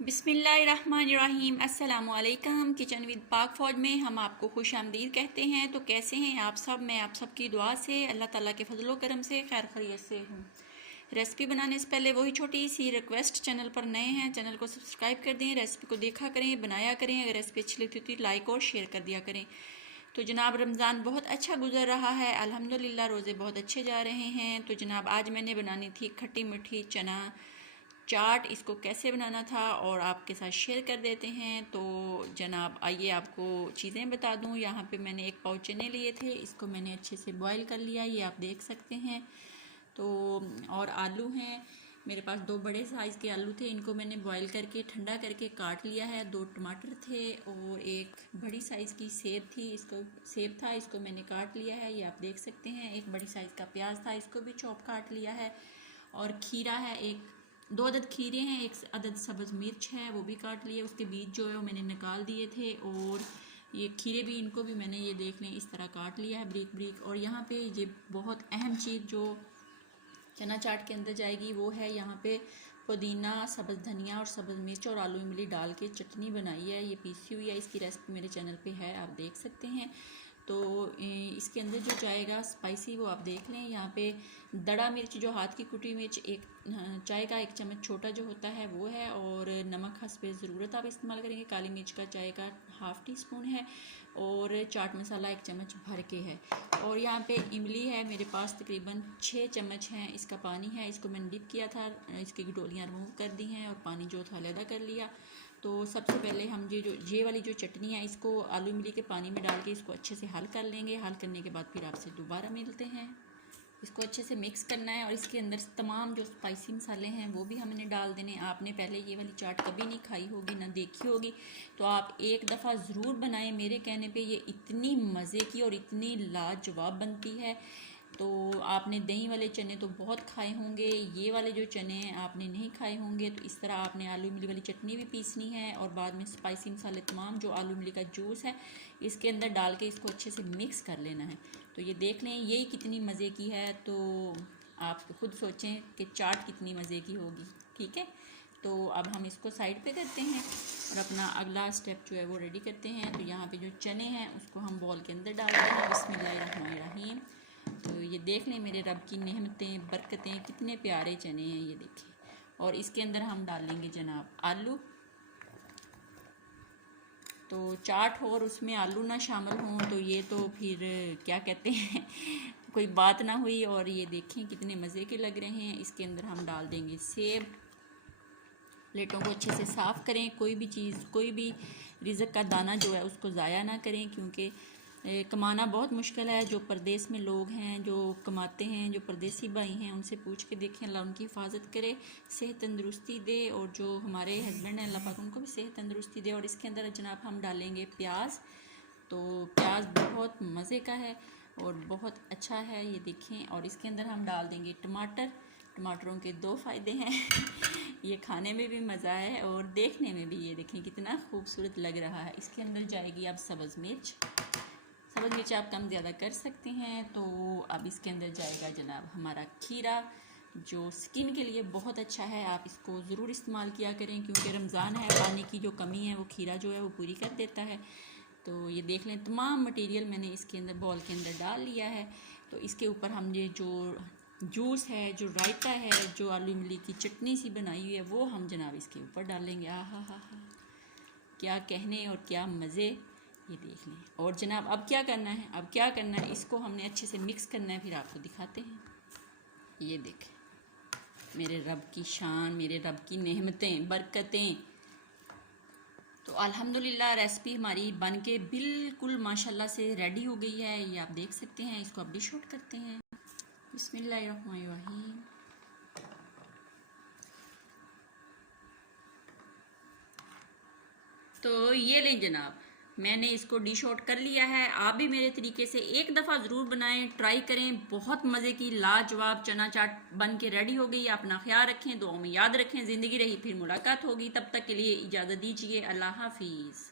बिस्मिल्लाहिर्रहमानिर्रहीम। अस्सलामुअलैकुम। Kitchen with पाक फ़ौज में हम आपको खुश आमदीद कहते हैं। तो कैसे हैं आप सब? मैं आप सब की दुआ से, अल्लाह ताला के फजलो करम से खैर खैरियत से हूँ। रेसिपी बनाने से पहले वही छोटी सी रिक्वेस्ट, चैनल पर नए हैं चैनल को सब्सक्राइब कर दें, रेसिपी को देखा करें, बनाया करें। अगर रेसिपी अच्छी लगती है तो लाइक और शेयर कर दिया करें। तो जनाब रमज़ान बहुत अच्छा गुजर रहा है, अल्हम्दुलिल्लाह रोज़े बहुत अच्छे जा रहे हैं। तो जनाब आज मैंने बनानी थी खट्टी मीठी चना चाट। इसको कैसे बनाना था और आपके साथ शेयर कर देते हैं। तो जनाब आइए आपको चीज़ें बता दूं। यहाँ पे मैंने एक पाव चने लिए थे, इसको मैंने अच्छे से बॉईल कर लिया, ये आप देख सकते हैं। तो और आलू हैं मेरे पास, 2 बड़े साइज़ के आलू थे, इनको मैंने बॉईल करके ठंडा करके काट लिया है। 2 टमाटर थे और एक बड़ी साइज़ की सेब था, इसको मैंने काट लिया है, ये आप देख सकते हैं। एक बड़ी साइज़ का प्याज था, इसको भी चॉप काट लिया है। और खीरा है, 2 अदद खीरे हैं, 1 अदद सब्ज़ मिर्च है, वो भी काट लिए। उसके बीज जो है वो मैंने निकाल दिए थे। और ये खीरे भी, इनको भी मैंने, ये देख लें, इस तरह काट लिया है ब्रीक ब्रीक। और यहाँ पे ये बहुत अहम चीज़ जो चना चाट के अंदर जाएगी वो है यहाँ पे पुदीना, सब्ज़ धनिया और सब्ज़ मिर्च और आलू इमली डाल के चटनी बनाई है, ये पीसी हुई है। इसकी रेसिपी मेरे चैनल पे है, आप देख सकते हैं। तो इसके अंदर जो जाएगा स्पाइसी वो आप देख लें। यहाँ पे दड़ा मिर्च, जो हाथ की कुटी मिर्च, 1 चाय का 1 चम्मच छोटा जो होता है वो है। और नमक हस्बे ज़रूरत आप इस्तेमाल करेंगे। काली मिर्च का चाय का ½ टीस्पून है। और चाट मसाला 1 चम्मच भर के है। और यहाँ पे इमली है मेरे पास, तकरीबन 6 चम्मच हैं। इसका पानी है, इसको मैंने डिप किया था, इसकी गिटोलियाँ रिमूव कर दी हैं और पानी जो था अलहदा कर लिया। तो सबसे पहले हम ये वाली जो चटनी है, इसको आलू इमली के पानी में डाल के इसको अच्छे से हल कर लेंगे। हल करने के बाद फिर आपसे दोबारा मिलते हैं। इसको अच्छे से मिक्स करना है और इसके अंदर तमाम जो स्पाइसी मसाले हैं वो भी हमने डाल देने। आपने पहले ये वाली चाट कभी नहीं खाई होगी, ना देखी होगी, तो आप एक दफ़ा ज़रूर बनाएं मेरे कहने पे। ये इतनी मज़े की और इतनी लाजवाब बनती है। तो आपने दही वाले चने तो बहुत खाए होंगे, ये वाले जो चने हैं आपने नहीं खाए होंगे। तो इस तरह आपने आलू इमली वाली चटनी भी पीसनी है और बाद में स्पाइसी मसाले तमाम जो आलू इमली का जूस है इसके अंदर डाल के इसको अच्छे से मिक्स कर लेना है। तो ये देख लें, यही कितनी मज़े की है। तो आप खुद सोचें कि चाट कितनी मज़े की होगी। ठीक है, तो अब हम इसको साइड पे करते हैं और अपना अगला स्टेप जो है वो रेडी करते हैं। तो यहाँ पे जो चने हैं उसको हम बॉल के अंदर डालते हैं। बिस्मिल्लाहिर्रहमानिर्रहीम। तो ये देख लें मेरे रब की नेमतें, बरकतें, कितने प्यारे चने हैं, ये देखें। और इसके अंदर हम डालेंगे जनाब आलू। तो चाट हो और उसमें आलू ना शामिल हों तो ये तो फिर क्या कहते हैं कोई बात ना हुई। और ये देखें कितने मज़े के लग रहे हैं। इसके अंदर हम डाल देंगे सेब। प्लेटों को अच्छे से साफ़ करें, कोई भी चीज़, कोई भी रिज़्क़ का दाना जो है उसको ज़ाया ना करें, क्योंकि कमाना बहुत मुश्किल है। जो परदेश में लोग हैं जो कमाते हैं, जो परदेसी भाई हैं, उनसे पूछ के देखें, अल्लाह उनकी हिफाजत करे, सेहत तंदुरुस्ती दे। और जो हमारे हस्बैंड हैं अल्लाह पाक उनको भी सेहत तंदुरुस्ती दे। और इसके अंदर जनाब हम डालेंगे प्याज। तो प्याज बहुत मज़े का है और बहुत अच्छा है, ये देखें। और इसके अंदर हम डाल देंगे टमाटर। टमाटरों के 2 फ़ायदे हैं ये खाने में भी मज़ा है और देखने में भी, ये देखें कितना खूबसूरत लग रहा है। इसके अंदर जाएगी अब सब्ज़ मिर्च। सब्ज़ मिर्च आप कम ज़्यादा कर सकते हैं। तो अब इसके अंदर जाएगा जनाब हमारा खीरा, जो स्किन के लिए बहुत अच्छा है। आप इसको ज़रूर इस्तेमाल किया करें, क्योंकि रमज़ान है, पानी की जो कमी है वो खीरा जो है वो पूरी कर देता है। तो ये देख लें, तमाम मटेरियल मैंने इसके अंदर बॉल के अंदर डाल लिया है। तो इसके ऊपर हम ये जो जूस है, जो रायता है, जो आलू इमली की चटनी सी बनाई हुई है, वो हम जनाब इसके ऊपर डालेंगे। हा, क्या कहने और क्या मज़े, ये देख लें। और जनाब अब क्या करना है, अब क्या करना है, इसको हमने अच्छे से मिक्स करना है, फिर आपको दिखाते हैं। ये देखें मेरे रब की शान, मेरे रब की नेमतें, बरकतें। तो अल्हम्दुलिल्लाह रेसिपी हमारी बन के बिल्कुल माशाल्लाह से रेडी हो गई है, ये आप देख सकते हैं। इसको अब डिश आउट करते हैं। बिस्मिल्लाहिर्रहमानिर्रहीम। तो ये लें जनाब, मैंने इसको डिश आउट कर लिया है। आप भी मेरे तरीके से एक दफ़ा ज़रूर बनाएं, ट्राई करें। बहुत मज़े की लाजवाब चना चाट बन के रेडी हो गई। अपना ख्याल रखें, दुआ में याद रखें। ज़िंदगी रही फिर मुलाकात होगी, तब तक के लिए इजाज़त दीजिए। अल्लाह हाफिज़।